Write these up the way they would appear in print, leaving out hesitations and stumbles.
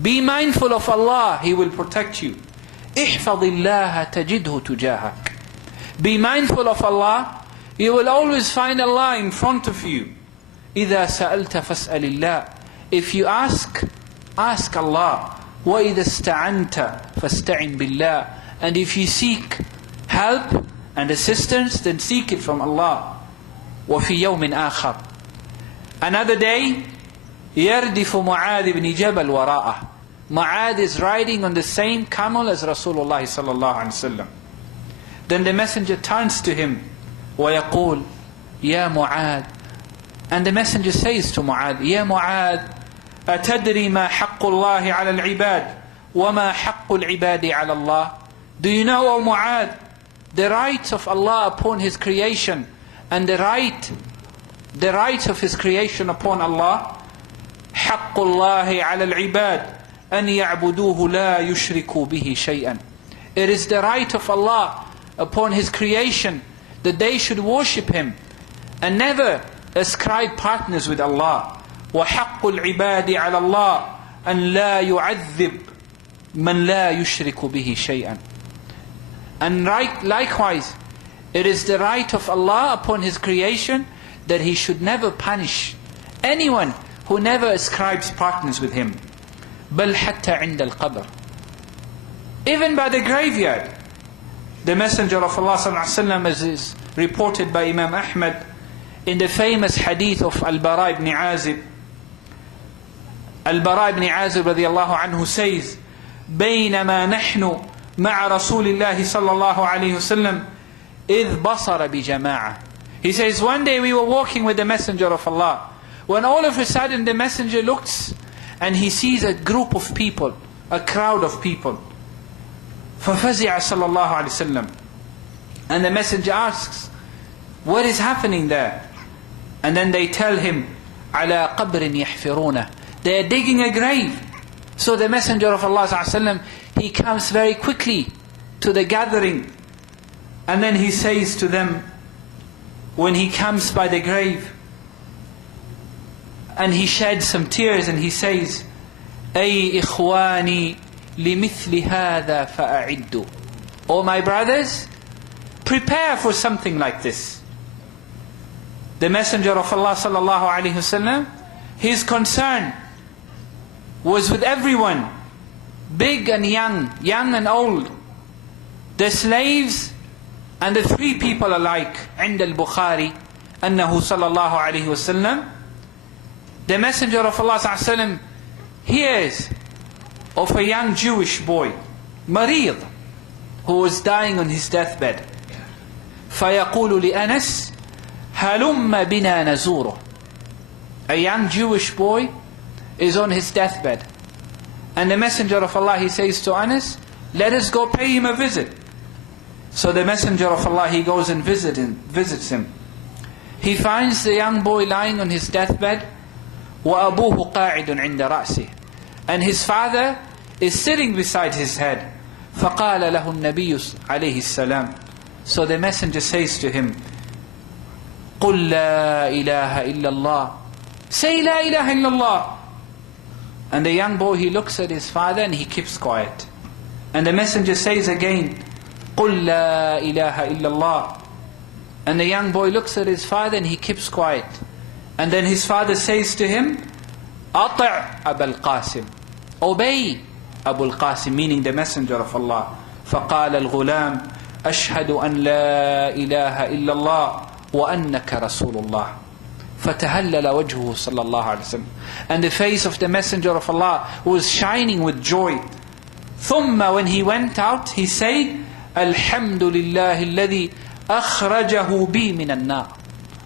Be mindful of Allah, He will protect you. احفظ الله تجده تجاهك. Be mindful of Allah, you will always find Allah in front of you. إذا سألت فاسأل الله. If you ask Allah. وإذا استعنت فاستعن بالله. And if you seek help and assistance, then seek it from Allah. وفي يوم آخر. Another day, يردف معاذ بن جبل وراءه. Mu'adh is riding on the same camel as Rasulullah sallallahu alaihi wasallam. Then the messenger turns to him, ويقول يا معاذ. And the messenger says to Mu'adh, يا معاذ أتدري ما حق الله على العباد وما حق العباد على الله. Do you know, O Mu'adh, the rights of Allah upon His creation and the rights of His creation upon Allah? حق الله على العباد أن يعبدوه لا يشركوا به شيئا. It is the right of Allah upon His creation that they should worship Him and never ascribe partners with Allah. وحق العباد على الله أن لا يعذب من لا يشرك به شيئا. And likewise, it is the right of Allah upon His creation that He should never punish anyone who never ascribes partners with Him. بل حتى عند القبر. Even by the graveyard. The Messenger of Allah sallallahu alaihi wasallam, as is reported by Imam Ahmad in the famous hadith of Al-Bara ibn Azib. Al-Bara ibn Azib radiyallahu anhu says, بينما نحن مع رسول الله صلى الله عليه وسلم إذ بصر بجماعة. He says, one day we were walking with the Messenger of Allah, when all of a sudden the Messenger looks and he sees a group of people, a crowd of people. فَفَزِعَ صلى الله عليه وسلم. And the Messenger asks, what is happening there? And then they tell him, عَلَى قَبْرٍ يَحْفِرُونَ. They are digging a grave. So the Messenger of Allah صلى الله عليه وسلم, he comes very quickly to the gathering. And then he says to them, when he comes by the grave, and he sheds some tears and he says, أي إخواني لمثل هذا فأعدوا. O my brothers, prepare for something like this. The Messenger of Allah sallallahu alaihi wasallam, his concern was with everyone, big and young, young and old, the slaves and the free people alike. عند البخاري أنه صلى الله عليه وسلم, the Messenger of Allah ﷺ hears of a young Jewish boy, Marid, who was dying on his deathbed. فَيَقُولُ لِأَنَسْ هَلُمَّ بِنَا نَزُورُهُ. A young Jewish boy is on his deathbed. And the Messenger of Allah, he says to Anas, let us go pay him a visit. So the Messenger of Allah, he goes and visits him. He finds the young boy lying on his deathbed. وَأَبُوهُ قَاعِدٌ عِنْدَ رَأْسِهِ. And his father is sitting beside his head. فَقَالَ لَهُ النَّبِيُّ عَلَيْهِ السَّلَامُ. So the Messenger says to him, قُلْ لَا إِلَهَ إِلَّا اللَّهِ. Say La ilaha illallah. And the young boy, he looks at his father and he keeps quiet. And the Messenger says again, قُلْ لَا إِلَهَ إِلَّا اللَّهِ. And the young boy looks at his father and he keeps quiet. And then his father says to him, أَطِعْ أَبَا الْقَاسِمِ. Obey Abu al-Qasim, meaning the Messenger of Allah. فَقَالَ الْغُلَامِ أَشْهَدُ أَنْ لَا إِلَهَ إِلَّا اللَّهِ وَأَنَّكَ رَسُولُ اللَّهِ. فَتَهَلَّلَ وَجْهُهُ صلى الله عليه وسلم. And the face of the Messenger of Allah was shining with joy. ثُمَّ, when he went out, he said, الْحَمْدُ لِلَّهِ الَّذِي أَخْرَجَهُ بِي مِنَ النَّارِ.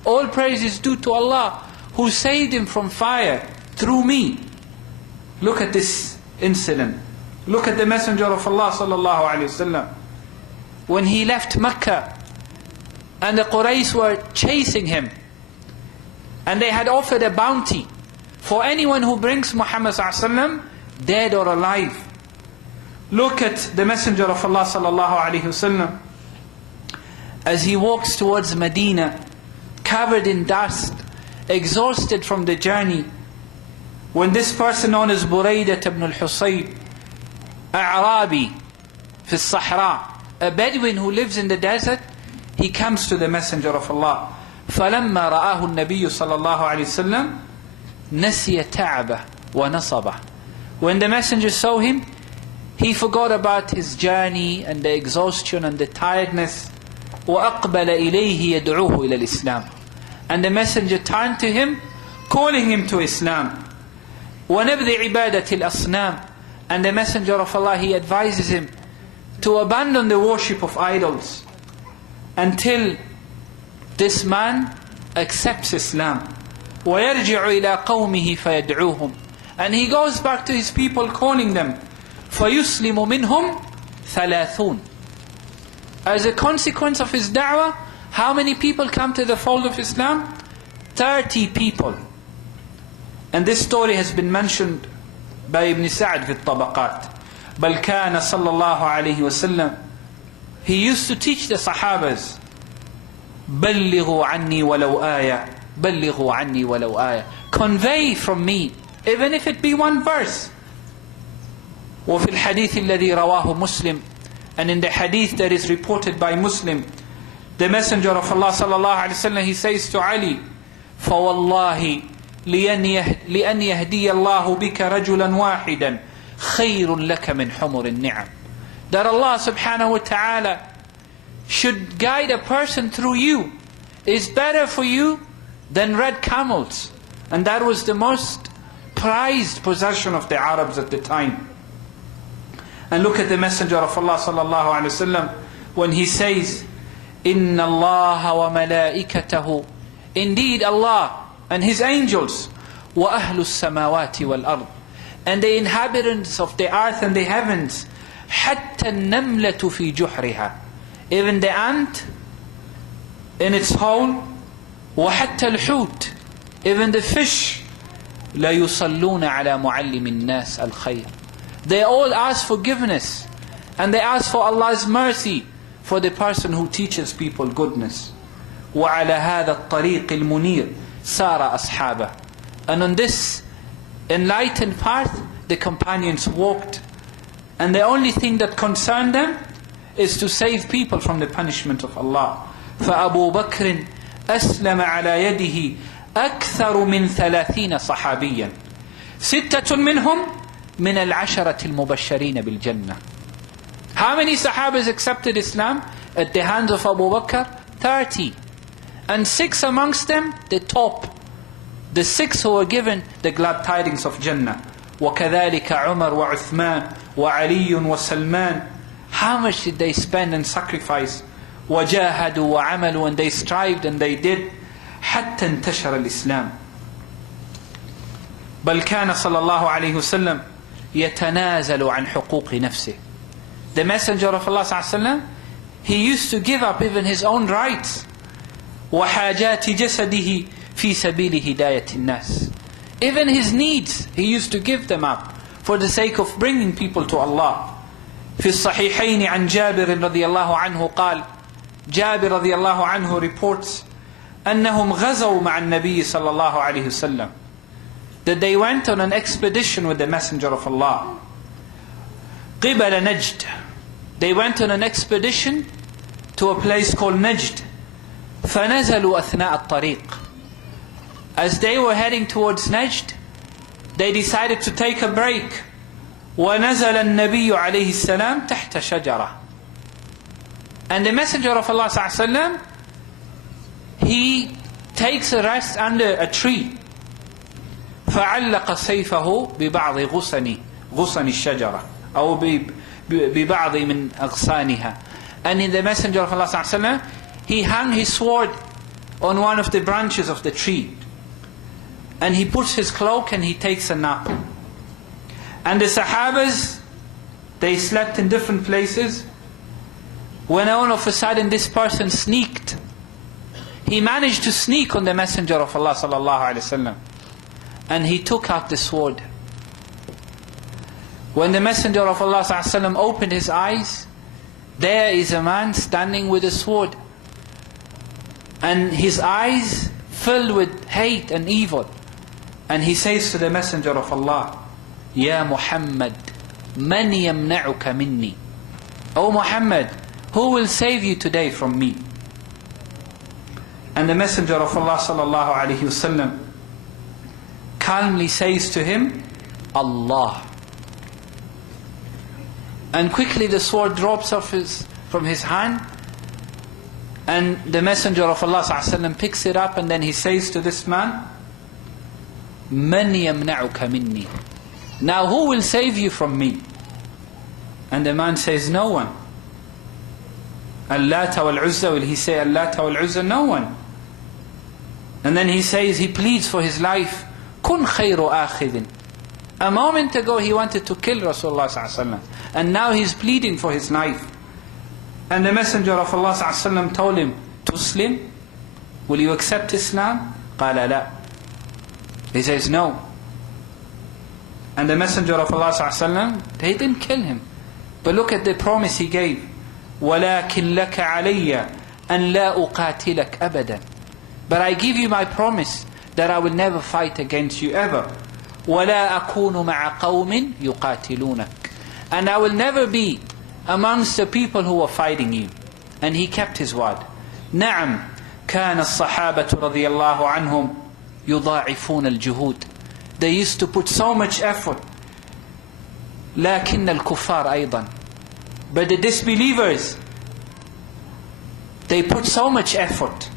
All praise is due to Allah, who saved him from fire through me. Look at this incident. Look at the Messenger of Allah sallallahu alaihi wasallam. When he left Mecca, and the Quraysh were chasing him, and they had offered a bounty for anyone who brings Muhammad sallallahu alaihi wasallam, dead or alive. Look at the Messenger of Allah sallallahu alaihi wasallam as he walks towards Medina, covered in dust, exhausted from the journey. when this person known as Buraidah ibn al-Husayb, A'rabi, fi al-Sahra, a Bedouin who lives in the desert, he comes to the Messenger of Allah. فَلَمَّا رَآهُ النَّبِيُّ صَلَّى اللَّهُ عَلَيْهِ وسلم نَسِيَ تَعْبَهُ وَنَصَبَهُ. When the Messenger saw him, he forgot about his journey and the exhaustion and the tiredness. وَأَقْبَلَ إِلَيْهِ يَدْعُوهُ إِلَى الْإِسْلَامِ. And the Messenger turned to him, calling him to Islam. وَنَبْذِ عِبَادَةِ الْأَصْنَامِ. And the Messenger of Allah, he advises him to abandon the worship of idols until this man accepts Islam. وَيَرْجِعُ إِلَىٰ قَوْمِهِ فَيَدْعُوهُمْ. And he goes back to his people, calling them. فَيُسْلِمُ مِنْهُمْ ثَلَاثُونَ. As a consequence of his da'wah, how many people come to the fold of Islam? 30 people. And this story has been mentioned by Ibn Sa'd في الطبقات. بل كان صلى الله عليه وسلم, he used to teach the Sahabas, بلغوا عني ولو آية, بلغوا عني ولو آية. Convey from me, even if it be one verse. وفي الحديث الذي رواه مسلم, and in the hadith that is reported by Muslim, the Messenger of Allah صلى الله عليه وسلم, he says to Ali, فوالله لأن يهدي الله بك رجلا واحدا خير لك من حمر النعم. That Allah subhanahu wa ta'ala should guide a person through you is better for you than red camels. And that was the most prized possession of the Arabs at the time. And look at the Messenger of Allah sallallahu alaihi wasallam when he says, إِنَّ اللَّهَ وَمَلَائِكَتَهُ. Indeed Allah and His angels, وَأَهْلُ السَّمَاوَاتِ وَالْأَرْضِ, and the inhabitants of the earth and the heavens, حَتَّى النَّمْلَةُ فِي جُحْرِهَا, even the ant in its hole, وَحَتَّى الْحُوتِ, even the fish, لَا يُصَلُّونَ عَلَى مُعَلِّمِ النَّاسِ الْخَيْرِ. They all ask forgiveness and they ask for Allah's mercy for the person who teaches people goodness. وَعَلَى هَذَا الطَّرِيقِ الْمُنِيرِ سَارَ أَصْحَابَهُ. And on this enlightened path, the companions walked. And the only thing that concerned them is to save people from the punishment of Allah. فَأَبُو بَكْرٍ أَسْلَمَ عَلَى يَدِهِ أَكْثَرُ مِنْ 30 صَحَابِيًّا 6 مِنْهُمْ مِنَ الْعَشَرَةِ الْمُبَشَّرِينَ بِالْجَنَّةِ. How many Sahabas accepted Islam at the hands of Abu Bakr? 30. And 6 amongst them, the top. The 6 who were given the glad tidings of Jannah. وَكَذَلِكَ عُمَرْ وَعُثْمَانْ وَعَلِيٌّ وَسَلْمَانْ. How much did they spend and sacrifice? وَجَاهَدُوا وَعَمَلُوا, and they strived and they did. حَتَّى انتشر الإسلام. بل كان صلى الله عليه وسلم يتنازل عن حقوق نفسه. The Messenger of Allah صلى الله عليه وسلم, he used to give up even his own rights. وحاجات جسده في سبيل هداية الناس. Even his needs, he used to give them up for the sake of bringing people to Allah. في الصحيحين عن جابر رضي الله عنه قال, Jabir رضي الله عنه reports, أنهم غزوا مع النبي صلى الله عليه وسلم, that they went on an expedition with the Messenger of Allah. قبل نجد. They went on an expedition to a place called Najd. فنزلوا أثناء الطريق. As they were heading towards Najd, they decided to take a break. وَنَزَلَ النَّبِيُّ عَلَيْهِ السَّلَامُ تَحْتَ شَجَرَةٍ. And the Messenger of Allah ﷺ, he takes a rest under a tree. فَعَلَّقَ سَيْفَهُ بِبَعْضِ غُصَنِ الشَّجَرَةِ أو بِبَعْضِ مِنْ أَغْصَانِهَا. And in the Messenger of Allah ﷺ, he hung his sword on one of the branches of the tree. And he puts his cloak and he takes a nap. And the Sahabas, they slept in different places. When all of a sudden this person sneaked. He managed to sneak on the Messenger of Allah sallallahu alaihi wasallam, and he took out the sword. When the Messenger of Allah sallallahu alaihi wasallam opened his eyes, there is a man standing with a sword, and his eyes filled with hate and evil. And he says to the Messenger of Allah, Ya Muhammad, man yamna'uka minni. O Muhammad, who will save you today from me? And the Messenger of Allah sallallahu alaihi wasallam calmly says to him, Allah. And quickly the sword drops from his hand, and the Messenger of Allah sallallahu alaihi wasallam picks it up, and then he says to this man, Man yamna'uka minni. Now who will save you from me? And the man says, no one. Al-Lata wal-Uzza, will he say Al-Lata wal-Uzza? No one. And then he says, he pleads for his life. Kun khayru akhidin. A moment ago he wanted to kill Rasulullah sallallahu alaihi wasallam, and now he's pleading for his life. And the Messenger of Allah sallallahu alaihi wasallam told him, Tuslim? Will you accept Islam? Qala la. He says, no. And the Messenger of Allah sallallahu alaihi wasallam, they didn't kill him. But look at the promise he gave. وَلَكِنْ لَكَ عَلَيَّ أَنْ لَا أُقَاتِلَكَ أَبَدًا. But I give you my promise that I will never fight against you ever. وَلَا أَكُونُ مَعَ قَوْمٍ يُقَاتِلُونَكَ. And I will never be amongst the people who are fighting you. And he kept his word. نعم كان الصحابة رضي الله عنهم يضاعفون الجهود. They used to put so much effort. لكن الكفار أيضا. But the disbelievers, they put so much effort.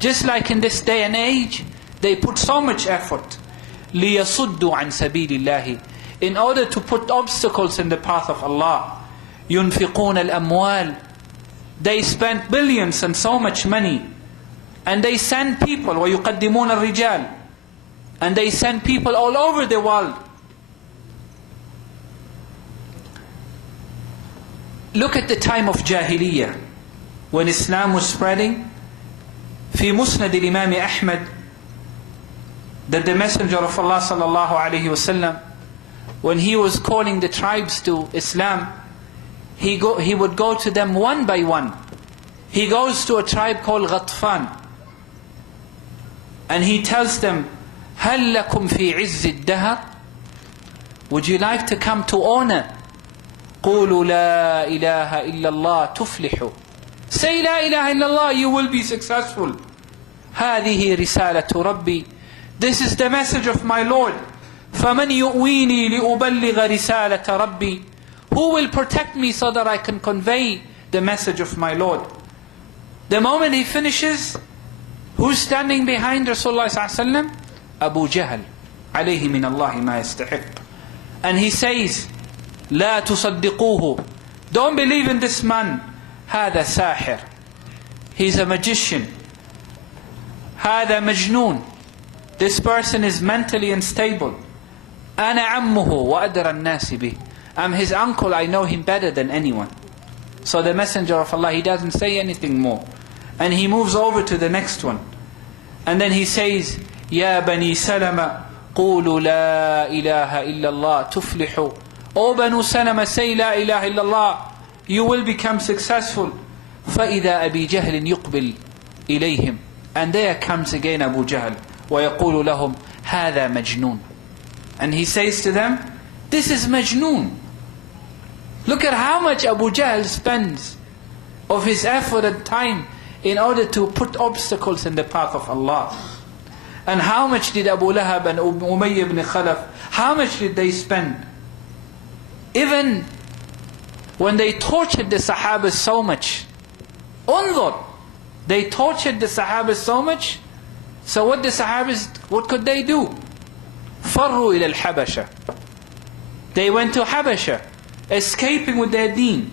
Just like in this day and age, they put so much effort. لِيَصُدُّوا عَنْ سَبِيلِ اللَّهِ. In order to put obstacles in the path of Allah. يُنْفِقُونَ الْأَمْوَالِ. They spent billions and so much money. And they send people, وَيُقَدِّمُونَ الرِّجَالِ. And they send people all over the world. Look at the time of Jahiliyyah, when Islam was spreading. في مسند الإمام أحمد, that the Messenger of Allah sallallahu alaihi wasallam, when he was calling the tribes to Islam, he would go to them one by one. He goes to a tribe called Ghatfan, and he tells them, هل لكم في عز الدهر. Would you like to come to honor? قولوا لا إله إلا الله تفلحوا. Say لا إله إلا الله, you will be successful. هذه رسالة ربي. This is the message of my Lord. فمن يؤويني لأبلغ رسالة ربي. Who will protect me so that I can convey the message of my Lord? The moment he finishes, who's standing behind Rasulullah sallallahu alaihi wasallam? Abu Jahl, عليه من الله ما يستحق. And he says, لا تصدقوه. Don't believe in this man. هذا ساحر. He's a magician. هذا مجنون. This person is mentally unstable. أنا عمه وأدرى الناس به. I'm his uncle, I know him better than anyone. So the Messenger of Allah, he doesn't say anything more. And he moves over to the next one. And then he says, يا بني سلمة قولوا لا إله إلا الله تفلحوا. O Banu Salama, say La ilaha illallah, you will become successful. فَإِذَا أَبِي جَهْلٍ يُقْبِلْ إِلَيْهِمْ. And there comes again Abu Jahl. وَيَقُولُ لَهُمْ هَذَا مَجْنُونَ. And he says to them, this is Majnoon. Look at how much Abu Jahl spends of his effort and time in order to put obstacles in the path of Allah. And how much did Abu Lahab and Umayy ibn Khalaf, how much did they spend? Even when they tortured the Sahaba so much. Unzur, they tortured the Sahaba so much. So what the Sahabas, what could they do? Farru ila al-Habasha. They went to Habasha, escaping with their deen.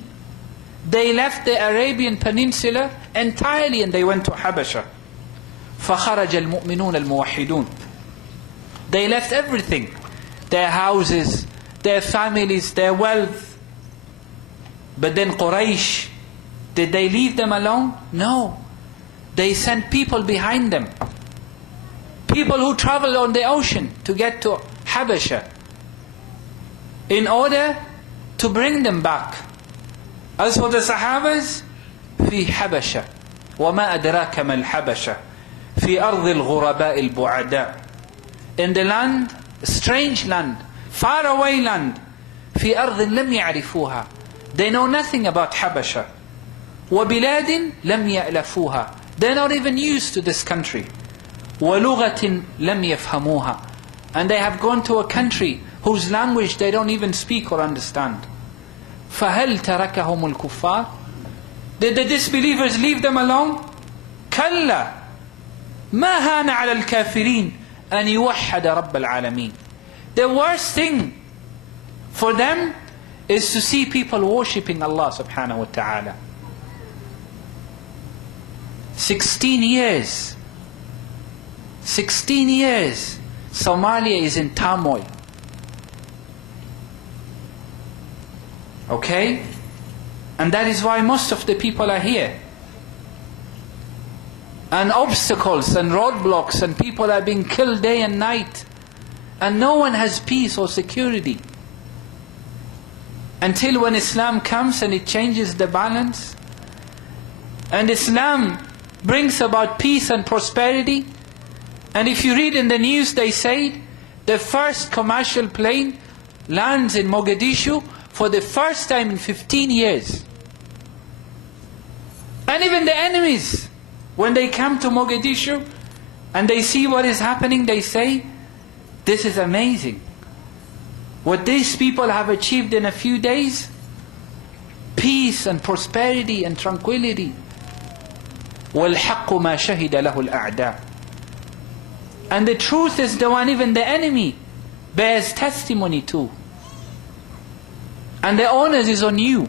They left the Arabian Peninsula entirely and they went to Habasha. فَخَرَجَ الْمُؤْمِنُونَ الْمُوَحِّدُونَ. They left everything. Their houses, their families, their wealth. But then Quraysh, did they leave them alone? No. They sent people behind them. People who traveled on the ocean to get to Habasha, in order to bring them back. As for the Sahabas, في حبشة وما أدراك ما الحبشة في أرض الغرباء البعداء. in the land, strange land, far away land, في أرض لم يعرفوها. They know nothing about Habasha. وبلاد لم يألفوها. They're not even used to this country. وَلُغَةٍ لَمْ يَفْهَمُوهَا. And they have gone to a country whose language they don't even speak or understand. فَهَلْ تَرَكَهُمُ الْكُفَّارِ. Did the disbelievers leave them alone? كَلَّا مَا هَانَ عَلَى الْكَافِرِينَ أَنْ يُوَحَّدَ رَبَّ الْعَالَمِينَ. The worst thing for them is to see people worshipping Allah subhanahu wa ta'ala. 16 years. 16 years. Somalia is in turmoil. Okay? And that is why most of the people are here. And obstacles and roadblocks and people are being killed day and night. And no one has peace or security. Until when Islam comes and it changes the balance. And Islam brings about peace and prosperity. And if you read in the news, they say the first commercial plane lands in Mogadishu for the first time in 15 years. And even the enemies, when they come to Mogadishu and they see what is happening, they say, this is amazing. What these people have achieved in a few days, peace and prosperity and tranquility. وَالْحَقُّ مَا شَهِدَ لَهُ الْأَعْدَاءُ. And the truth is the one even the enemy bears testimony to. And the onus is on you.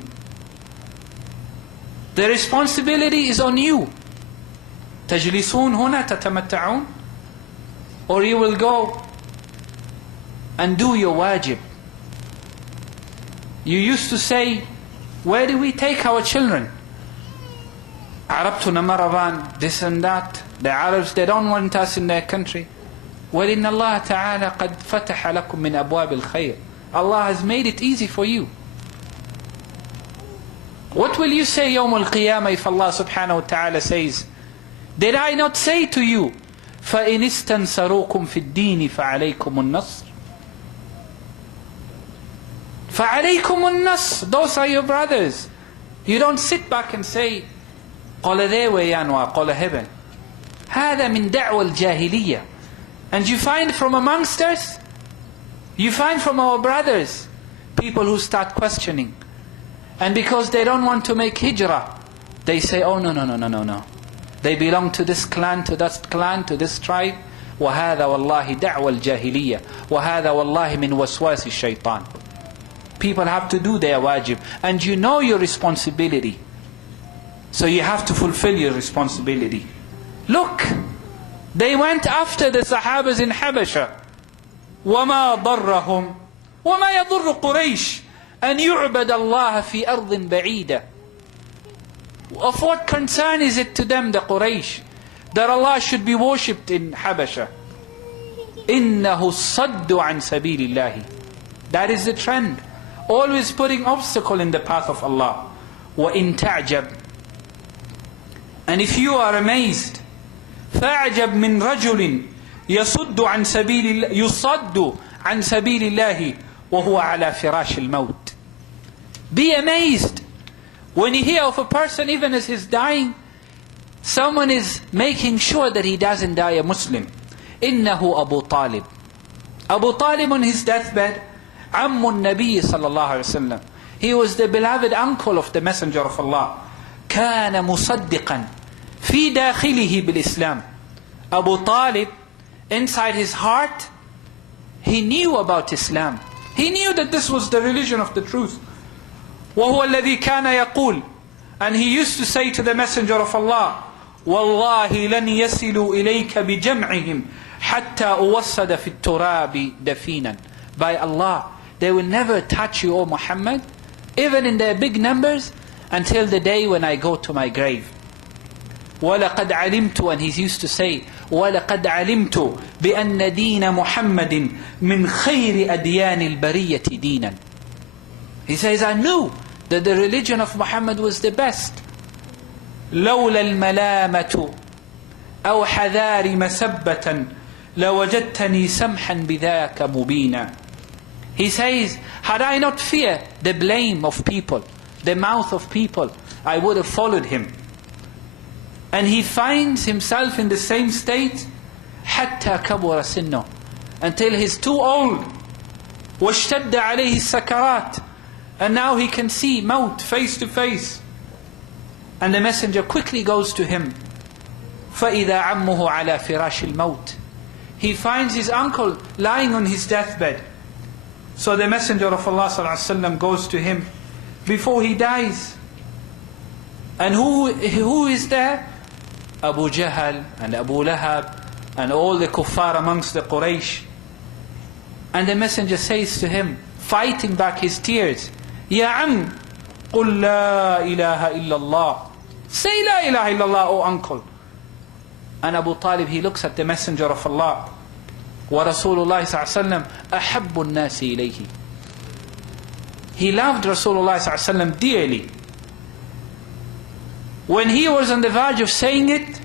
The responsibility is on you. تجلسون هنا تتمتعون. Or you will go and do your wajib. You used to say, where do we take our children? عربتنا مرضان, this and that. The Arabs, they don't want us in their country. وَإِنَّ اللَّهَ تَعَالَى قَدْ فَتَحَ لَكُم مِّنْ أَبْوَابِ الْخَيْرِ. Allah has made it easy for you. What will you say يوم القيامة if Allah subhanahu wa ta'ala says, did I not say to you, فَإِنِ اسْتَنْصَرُوكُمْ فِي الدِّينِ فَعَلَيْكُمُ النَّصْرُ. فَعَلَيْكُمُ النَّصْرُ. Those are your brothers. You don't sit back and say, قَلَ ذَي وَيَانْوَا قَلَ هَبَنْ. هذا من دعوة الجاهلية. And you find from amongst us, you find from our brothers, people who start questioning. And because they don't want to make hijrah, they say, oh no. They belong to this clan, to that clan, to this tribe. وَهَذَا وَاللَّهِ دَعْوَى الْجَاهِلِيَّةِ وَهَذَا وَاللَّهِ مِنْ وَسْوَاسِ الشَّيْطَانِ. People have to do their wajib. And you know your responsibility. So you have to fulfill your responsibility. Look, they went after the Sahabas in Habasha. وَمَا ضَرَّهُمْ وَمَا يَضُرُّ قُرَيْشٍ أَنْ يُعْبَدَ اللَّهَ فِي أَرْضٍ بَعِيدَةٍ. Of what concern is it to them, the Quraysh, that Allah should be worshipped in Habasha? إِنَّهُ الصَّدُّ عَنْ سَبِيلِ اللَّهِ. That is the trend. Always putting obstacle in the path of Allah. وَإِن تَعْجَبْ. And if you are amazed, فَأَعْجَبْ مِنْ رَجُلٍ يَصُدُّ عَنْ سَبِيلِ اللَّهِ وَهُوَ عَلَى فِرَاشِ الْمَوْتِ. Be amazed when you hear of a person, even as he's dying, someone is making sure that he doesn't die a Muslim. إِنَّهُ أَبُو طَالِبٍ. Abu Talib on his deathbed, عَمُّ النَّبِيِّ صلى الله عليه وسلم. He was the beloved uncle of the Messenger of Allah. كان مصدقا في داخله بالإسلام. Abu Talib, inside his heart, he knew about Islam. He knew that this was the religion of the truth. وهو الذي كان يقول, and he used to say to the Messenger of Allah, والله لن يصلوا إليك بجمعهم حتى أوسد في التراب دفينا. By Allah, they will never touch you, O Muhammad, even in their big numbers, until the day when I go to my grave. وَلَقَدْ عَلِمْتُ, and he used to say, وَلَقَدْ عَلِمْتُ بِأَنَّ دِينَ مُحَمَّدٍ مِنْ خَيْرِ أَدْيَانِ الْبَرِيَّةِ دِينًا. He says, I knew that the religion of Muhammad was the best. لَوْلَا الْمَلَامَةُ أَوْ حَذَارِ مَسَبَّةً لَوَجَدْتَنِي سَمْحًا بِذَاكَ مُبِينًا. He says, had I not feared the blame of people, the mouth of people, I would have followed him. And he finds himself in the same state حَتَّى كَبُرَ سِنُّهُ, until he's too old. وَاشْتَدَّ عَلَيْهِ السَّكَرَاتِ, and now he can see maut face to face. And the messenger quickly goes to him. فَإِذَا عَمُّهُ عَلَى فِرَاشِ الْمَوْتِ, he finds his uncle lying on his deathbed. So the messenger of Allah ﷺ goes to him before he dies. And who is there? Abu Jahl and Abu Lahab and all the kuffar amongst the Quraysh. And the messenger says to him, fighting back his tears, Ya am, qul la ilaha illallah. Say la ilaha illallah, O uncle. And Abu Talib, he looks at the messenger of Allah. Wa Rasulullah sallallahu ahabbu an-nasi ilayhi. He loved Rasulullah sallallahu dearly. When he was on the verge of saying it,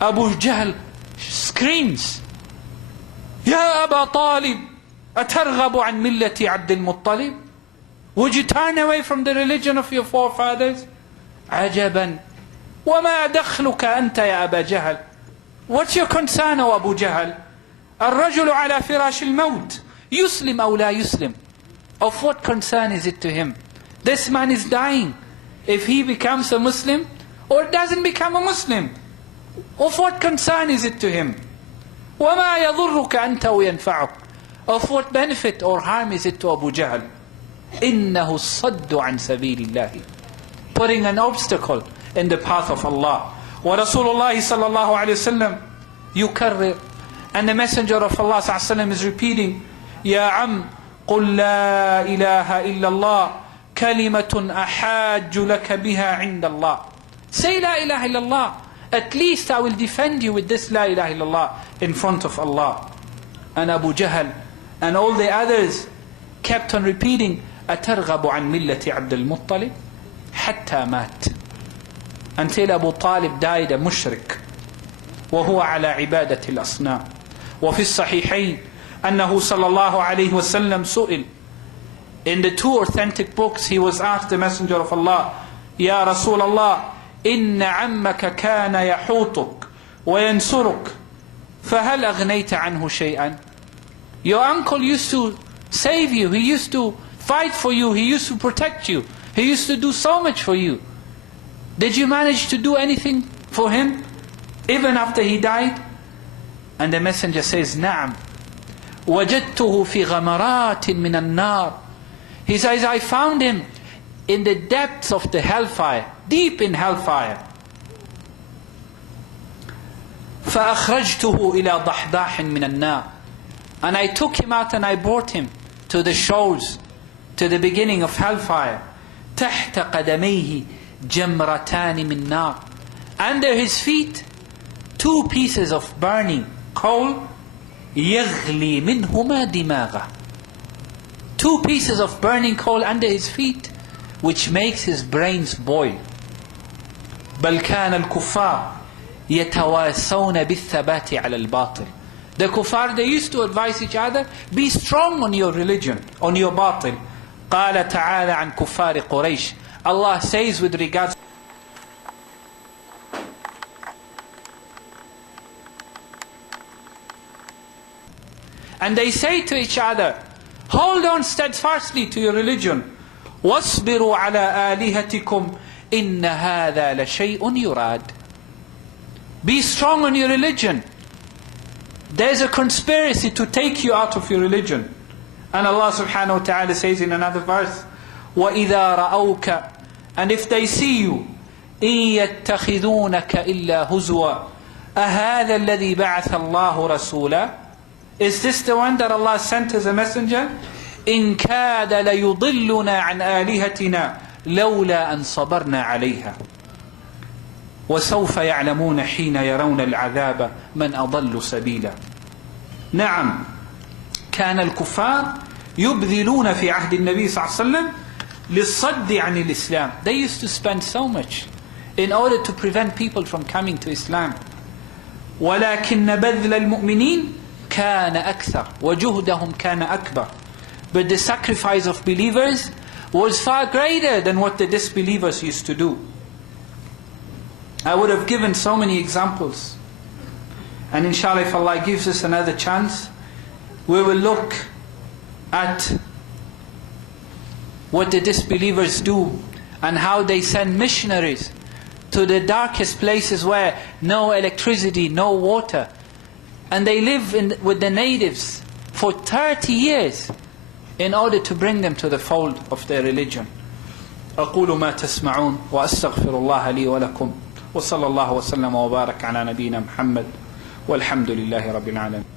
Abu Jahl screams, Ya Aba Talib, atarghabu an millati Abdul Muttalib? Would you turn away from the religion of your forefathers? Ajaban. وَمَا دَخْلُكَ أَنْتَ يَا أَبَا جَهَلٍ. What's your concern, O Abu Jahl? الرَّجُلُ عَلَى فِرَاشِ الْمَوْتِ يُسْلِمْ أَوْ لَا يُسْلِمْ. Of what concern is it to him? This man is dying. If he becomes a Muslim or doesn't become a Muslim, of what concern is it to him? وَمَا يَضُرُّكَ أَنْتَ وَيَنْفَعُكَ. Of what benefit or harm is it to Abu Jahl? إِنَّهُ الصَّدُّ عَنْ سَبِيلِ اللَّهِ. Putting an obstacle in the path of Allah. وَرَسُولُ اللَّهِ صَلَّى اللَّهُ عَلَيْهِ وسلم يُكَرِّرُ. And the messenger of Allah صلى الله عليه وسلم is repeating, يَا عَمْ قُلْ لَا إِلَهَ إِلَّا اللَّهِ كَلِمَةٌ أَحَاجُّ لَكَ بِهَا عِنْدَ اللَّهِ. Say La ilaha illallah. At least I will defend you with this La ilaha illallah in front of Allah. And Abu Jahl and all the others kept on repeating, أَتَرْغَبُ عَنْ مِلَّةِ عَبْدِ الْمُطَّلِبِ حَتَّى مَاتٍ. Until Abu Talib died a mushrik. وهو على عبادة الأصنام. وفي الصحيحين أنه صلى الله عليه وسلم سئل. In the two authentic books he was asked, the messenger of Allah, يا رسول الله إن عمك كان يحوطك وينصرك فهل أغنيت عنه شيئا. Your uncle used to save you, he used to fight for you, he used to protect you, he used to do so much for you. Did you manage to do anything for him even after he died? And the messenger says, نعم وجدته في غمرات من النار. He says, I found him in the depths of the hellfire, deep in hellfire. فأخرجته إلى ضحضاح من النار. And I took him out and I brought him to the shoals, to the beginning of hellfire. تحت قدميه جمرتان من نار. Under his feet, two pieces of burning coal. يغلي منهما دماغه. Two pieces of burning coal under his feet, which makes his brains boil. بل كان الكفار يتواسون بالثبات على الباطل. The kuffar, they used to advise each other, be strong on your religion, on your batil. قال تعالى عن كفار قريش. Allah says with regards and they say to each other, hold on steadfastly to your religion. وَاصْبِرُوا عَلَىٰ آلِهَتِكُمْ إِنَّ هَذَا لَشَيْءٌ يُرَادٌ. Be strong on your religion. There's a conspiracy to take you out of your religion. And Allah subhanahu wa ta'ala says in another verse, وَإِذَا رَأَوْكَ. And if they see you, إِن يَتَّخِذُونَكَ إِلَّا هُزُوًا أَهَذَا الَّذِي بَعَثَ اللَّهُ رَسُولًا. Is this the one that Allah sent as a messenger? إِن كَادَ لَيُضِلُّنَا عَنْ آلِهَتِنَا لَوْلَا أَنْ صَبَرْنَا عَلَيْهَا وَسَوْفَ يَعْلَمُونَ حِينَ يَرَوْنَ الْعَذَابَ مَنْ أَضَلُّ سَبِيلًا. نعم كان الكفار يبذلون في عهد النبي صلى الله عليه وسلم للصد عن الإسلام. They used to spend so much in order to prevent people from coming to Islam. ولكن بذل المؤمنين كان أكثر وجهدهم كان أكبر. But the sacrifice of believers was far greater than what the disbelievers used to do. I would have given so many examples. And inshallah, if Allah gives us another chance, we will look at what the disbelievers do and how they send missionaries to the darkest places where no electricity, no water. And they live with the natives for 30 years in order to bring them to the fold of their religion. أقول ما تسمعون وأستغفر الله لي ولكم وصلى الله وسلم وبارك على نبينا محمد والحمد لله رب العالمين.